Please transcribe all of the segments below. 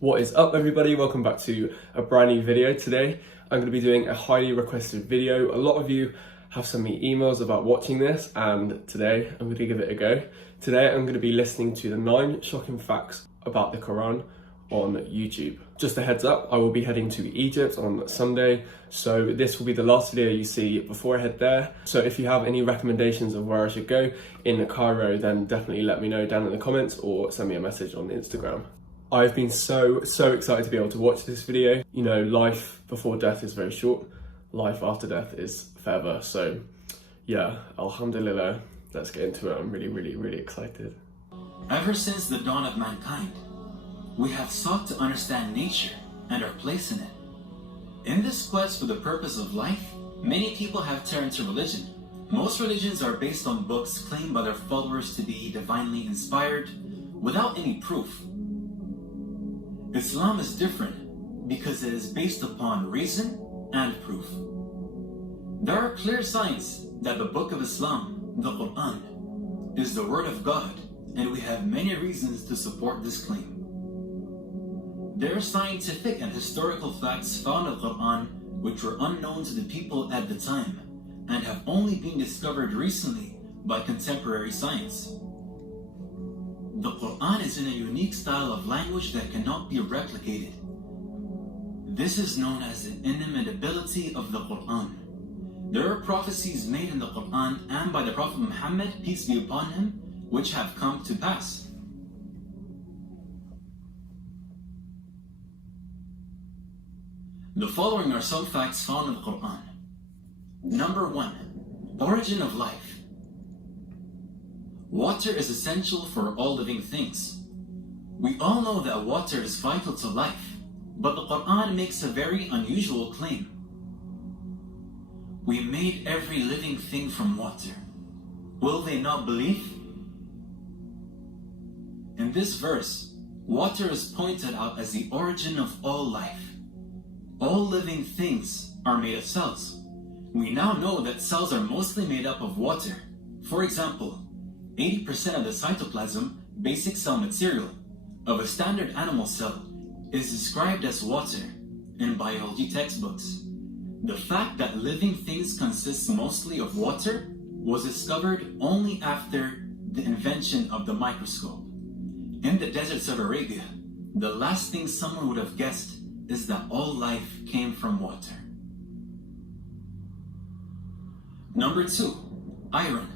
What is up everybody, welcome back to a brand new video. Today I'm going to be doing a highly requested video. A lot of you have sent me emails about watching this and today I'm going to give it a go. Today I'm going to be listening to the 9 shocking facts about the Quran on YouTube. Just a heads up, I will be heading to Egypt on Sunday, so this will be the last video you see before I head there. So if you have any recommendations of where I should go in Cairo, then definitely let me know down in the comments or send me a message on Instagram. I've been so excited to be able to watch this video. You know, life before death is very short. Life after death is forever. So yeah, alhamdulillah, let's get into it. I'm really excited. Ever since the dawn of mankind, we have sought to understand nature and our place in it. In this quest for the purpose of life, many people have turned to religion. Most religions are based on books claimed by their followers to be divinely inspired without any proof. Islam is different because it is based upon reason and proof. There are clear signs that the Book of Islam, the Quran, is the Word of God, and we have many reasons to support this claim. There are scientific and historical facts found in the Quran which were unknown to the people at the time and have only been discovered recently by contemporary science. The Quran is in a unique style of language that cannot be replicated. This is known as the inimitability of the Quran. There are prophecies made in the Quran and by the Prophet Muhammad, peace be upon him, which have come to pass. The following are some facts found in the Quran. Number 1. Origin of life. Water is essential for all living things. We all know that water is vital to life, but the Quran makes a very unusual claim. We made every living thing from water. Will they not believe? In this verse, water is pointed out as the origin of all life. All living things are made of cells. We now know that cells are mostly made up of water. For example, 80% of the cytoplasm, basic cell material, of a standard animal cell is described as water in biology textbooks. The fact that living things consist mostly of water was discovered only after the invention of the microscope. In the deserts of Arabia, the last thing someone would have guessed is that all life came from water. Number 2. Iron.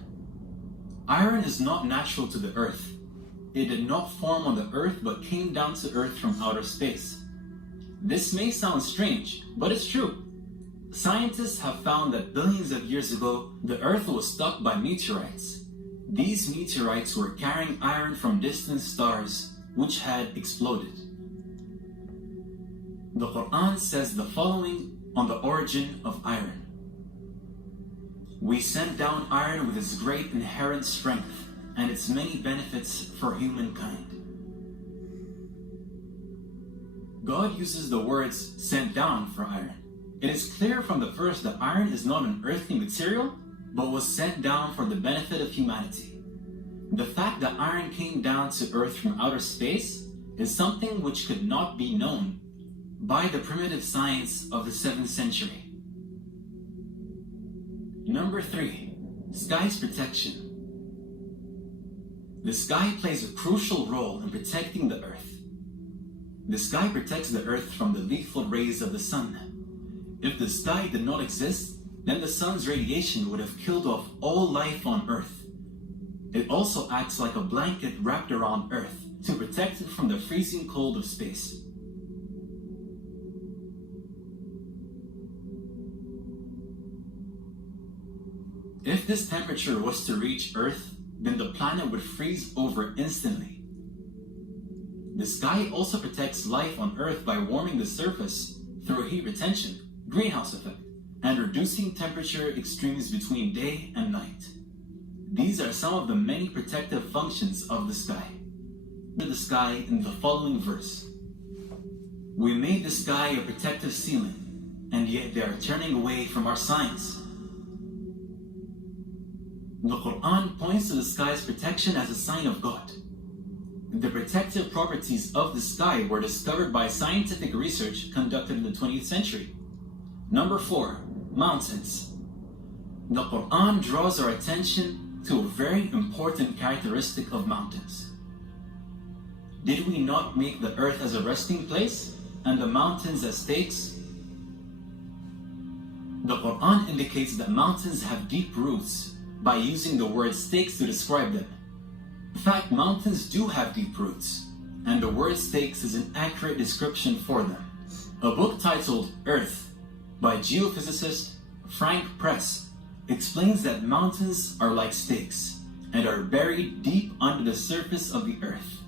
Iron is not natural to the earth. It did not form on the earth but came down to earth from outer space. This may sound strange, but it's true. Scientists have found that billions of years ago, the earth was struck by meteorites. These meteorites were carrying iron from distant stars which had exploded. The Quran says the following on the origin of iron. We sent down iron with its great inherent strength and its many benefits for humankind. God uses the words sent down for iron. It is clear from the verse that iron is not an earthly material, but was sent down for the benefit of humanity. The fact that iron came down to earth from outer space is something which could not be known by the primitive science of the 7th century. Number 3. Sky's protection. The sky plays a crucial role in protecting the earth. The sky protects the earth from the lethal rays of the sun. If the sky did not exist, then the sun's radiation would have killed off all life on earth. It also acts like a blanket wrapped around earth to protect it from the freezing cold of space. If this temperature was to reach Earth, then the planet would freeze over instantly. The sky also protects life on Earth by warming the surface through heat retention, greenhouse effect, and reducing temperature extremes between day and night. These are some of the many protective functions of the sky. The sky in the following verse. We made the sky a protective ceiling, and yet they are turning away from our signs. The Quran points to the sky's protection as a sign of God. the protective properties of the sky were discovered by scientific research conducted in the 20th century. Number 4, mountains. The Quran draws our attention to a very important characteristic of mountains. Did we not make the earth as a resting place and the mountains as stakes? The Quran indicates that mountains have deep roots by using the word stakes to describe them. In fact, mountains do have deep roots, and the word stakes is an accurate description for them. A book titled Earth by geophysicist Frank Press explains that mountains are like stakes and are buried deep under the surface of the earth.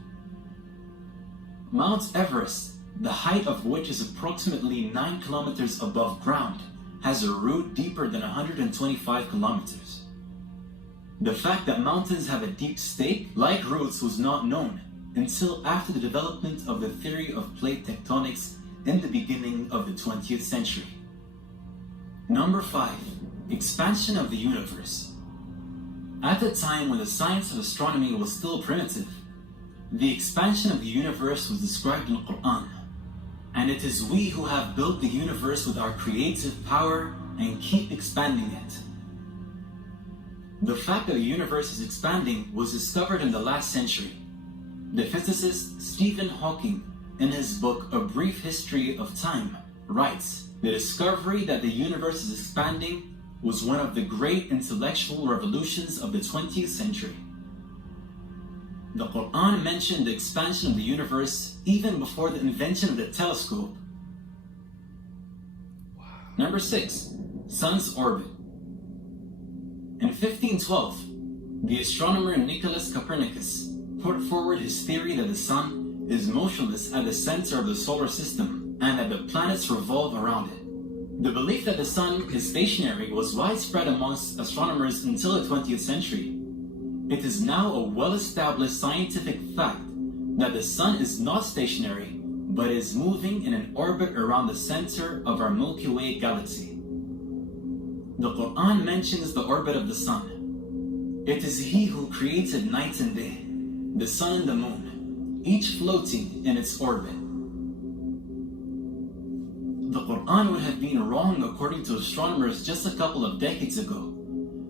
Mount Everest, the height of which is approximately 9 kilometers above ground, has a root deeper than 125 kilometers. The fact that mountains have a deep stake-like roots was not known until after the development of the theory of plate tectonics in the beginning of the 20th century. Number 5, expansion of the universe. At the time when the science of astronomy was still primitive, the expansion of the universe was described in the Quran, and it is we who have built the universe with our creative power and keep expanding it. The fact that the universe is expanding was discovered in the last century. The physicist Stephen Hawking, in his book A Brief History of Time, writes, "The discovery that the universe is expanding was one of the great intellectual revolutions of the 20th century." The Quran mentioned the expansion of the universe even before the invention of the telescope. Number 6, Sun's orbit. In 1512, the astronomer Nicholas Copernicus put forward his theory that the Sun is motionless at the center of the solar system and that the planets revolve around it. The belief that the Sun is stationary was widespread amongst astronomers until the 20th century. It is now a well-established scientific fact that the Sun is not stationary, but is moving in an orbit around the center of our Milky Way galaxy. The Quran mentions the orbit of the Sun. It is He who created night and day, the Sun and the Moon, each floating in its orbit. The Quran would have been wrong according to astronomers just a couple of decades ago,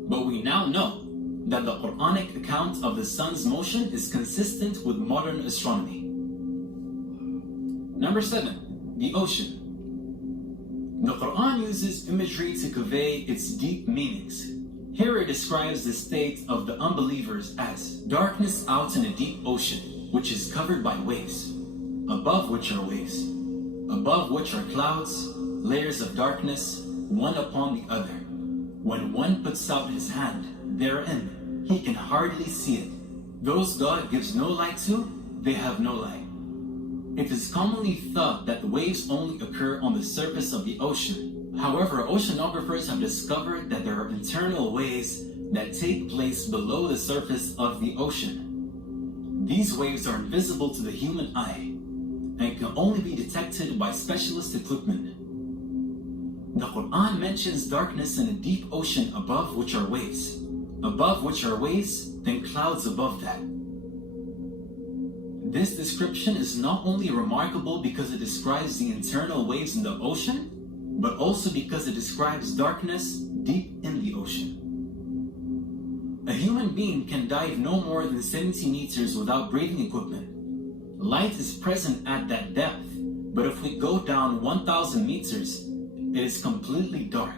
but we now know that the Quranic account of the Sun's motion is consistent with modern astronomy. Number 7, the ocean. The Quran uses imagery to convey its deep meanings. Here it describes the state of the unbelievers as darkness out in a deep ocean, which is covered by waves, above which are waves, above which are clouds, layers of darkness, one upon the other. When one puts out his hand therein, he can hardly see it. Those God gives no light to, they have no light. It is commonly thought that the waves only occur on the surface of the ocean. However, oceanographers have discovered that there are internal waves that take place below the surface of the ocean. These waves are invisible to the human eye and can only be detected by specialist equipment. The Quran mentions darkness in a deep ocean above which are waves. Above which are waves, then clouds above that. This description is not only remarkable because it describes the internal waves in the ocean, but also because it describes darkness deep in the ocean. A human being can dive no more than 70 meters without breathing equipment. Light is present at that depth, but if we go down 1,000 meters, it is completely dark.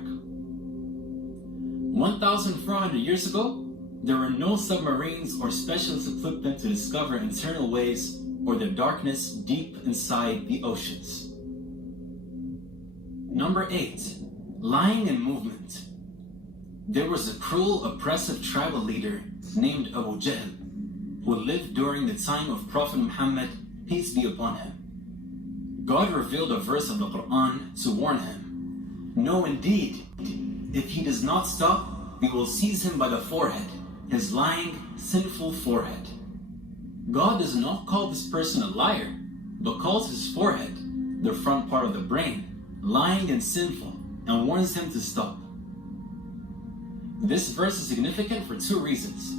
1,400 years ago, there were no submarines or specialist equipment to discover internal waves or the darkness deep inside the oceans. Number 8, lying in movement. There was a cruel, oppressive tribal leader named Abu Jahl, who lived during the time of Prophet Muhammad, peace be upon him. God revealed a verse of the Quran to warn him. No, indeed, if he does not stop, we will seize him by the forehead, his lying, sinful forehead. God does not call this person a liar, but calls his forehead, the front part of the brain, lying and sinful, and warns him to stop. This verse is significant for two reasons.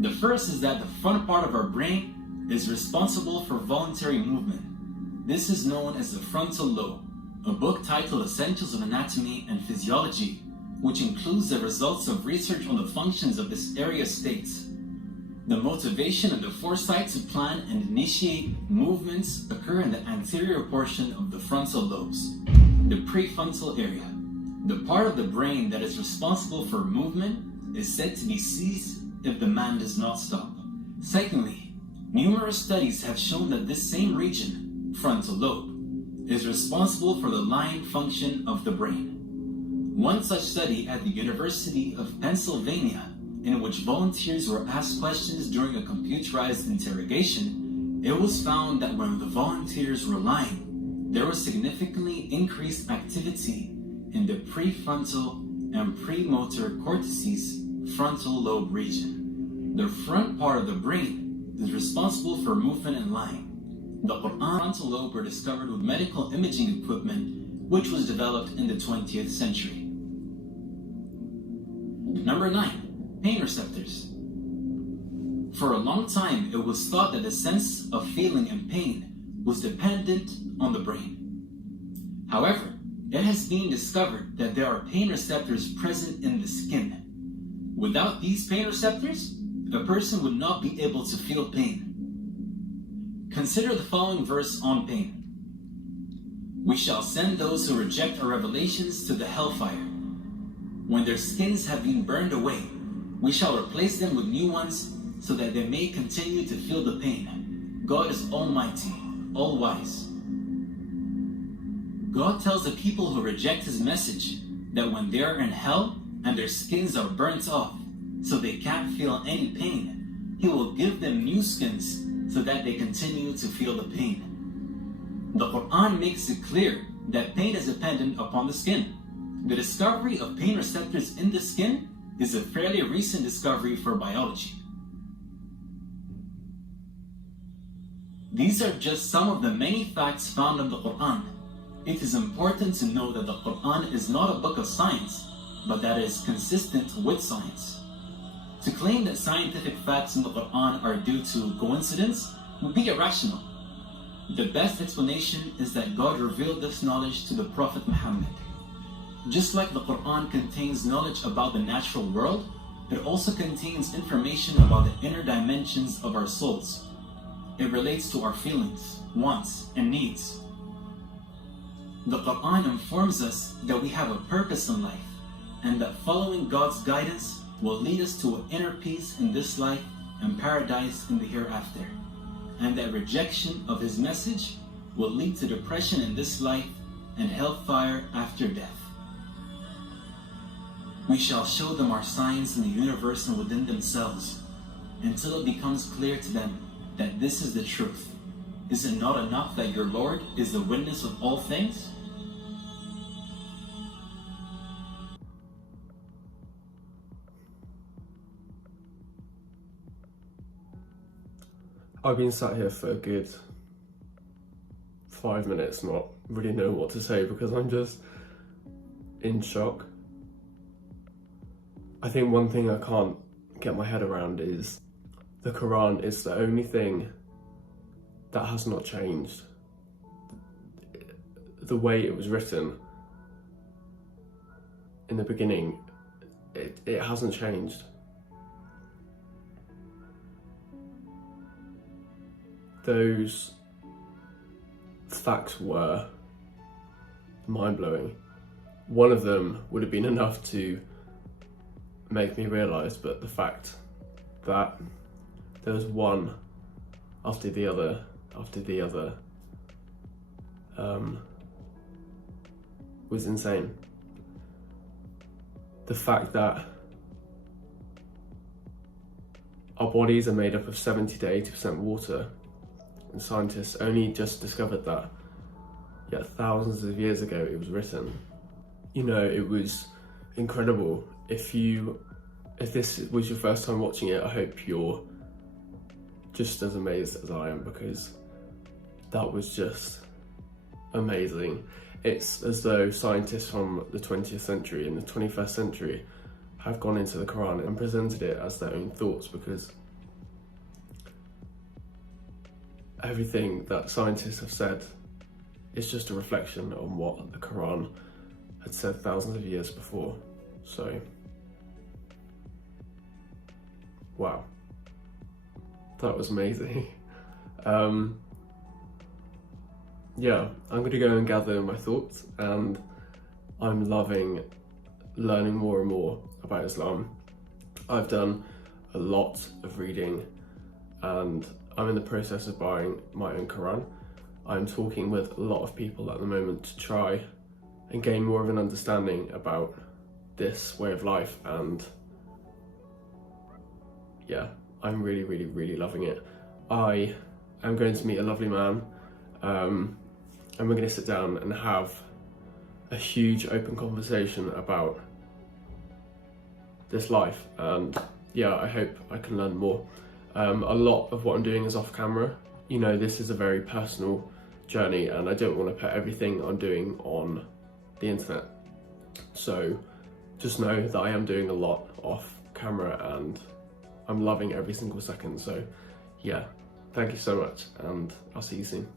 The first is that the front part of our brain is responsible for voluntary movement. This is known as the frontal lobe. A book titled Essentials of Anatomy and Physiology, which includes the results of research on the functions of this area, states, the motivation and the foresight to plan and initiate movements occur in the anterior portion of the frontal lobes, the prefrontal area. The part of the brain that is responsible for movement is said to be seized if the man does not stop. Secondly, numerous studies have shown that this same region, frontal lobe, is responsible for the line function of the brain. One such study at the University of Pennsylvania, in which volunteers were asked questions during a computerized interrogation, it was found that when the volunteers were lying, there was significantly increased activity in the prefrontal and premotor cortices frontal lobe region. The front part of the brain is responsible for movement and lying. The Quran frontal lobe were discovered with medical imaging equipment, which was developed in the 20th century. Number 9, pain receptors. For a long time, it was thought that the sense of feeling and pain was dependent on the brain. However, it has been discovered that there are pain receptors present in the skin. Without these pain receptors, a person would not be able to feel pain. Consider the following verse on pain. We shall send those who reject our revelations to the hellfire. When their skins have been burned away, we shall replace them with new ones so that they may continue to feel the pain. God is almighty, all-wise. God tells the people who reject his message that when they are in hell and their skins are burnt off so they can't feel any pain, he will give them new skins so that they continue to feel the pain. The Quran makes it clear that pain is dependent upon the skin. The discovery of pain receptors in the skin is a fairly recent discovery for biology. These are just some of the many facts found in the Quran. It is important to know that the Quran is not a book of science, but that it is consistent with science. To claim that scientific facts in the Quran are due to coincidence would be irrational. The best explanation is that God revealed this knowledge to the Prophet Muhammad. Just like the Quran contains knowledge about the natural world, it also contains information about the inner dimensions of our souls. It relates to our feelings, wants, and needs. The Quran informs us that we have a purpose in life, and that following God's guidance will lead us to an inner peace in this life and paradise in the hereafter, and that rejection of his message will lead to depression in this life and hellfire after death. We shall show them our signs in the universe and within themselves, until it becomes clear to them that this is the truth. Is it not enough that your Lord is the witness of all things? I've been sat here for a good 5 minutes, not really know what to say because I'm just in shock. I think one thing I can't get my head around is the Quran is the only thing that has not changed. The way it was written in the beginning, it hasn't changed. Those facts were mind-blowing. One of them would have been enough to make me realise, but the fact that there was one after the other was insane. The fact that our bodies are made up of 70 to 80% water, and scientists only just discovered that, yet thousands of years ago it was written. You know, it was incredible. If this was your first time watching it, I hope you're just as amazed as I am, because that was just amazing. It's as though scientists from the 20th century and the 21st century have gone into the Quran and presented it as their own thoughts, because everything that scientists have said is just a reflection on what the Quran had said thousands of years before. So, wow, that was amazing. Yeah, I'm going to go and gather my thoughts, and I'm loving learning more and more about Islam. I've done a lot of reading and I'm in the process of buying my own Quran. I'm talking with a lot of people at the moment to try and gain more of an understanding about this way of life, and yeah, I'm really, really, really loving it. I am going to meet a lovely man, and we're going to sit down and have a huge open conversation about this life, and yeah, I hope I can learn more. A lot of what I'm doing is off camera. You know, this is a very personal journey and I don't want to put everything I'm doing on the internet. So just know that I am doing a lot off camera and I'm loving every single second. So yeah, thank you so much and I'll see you soon.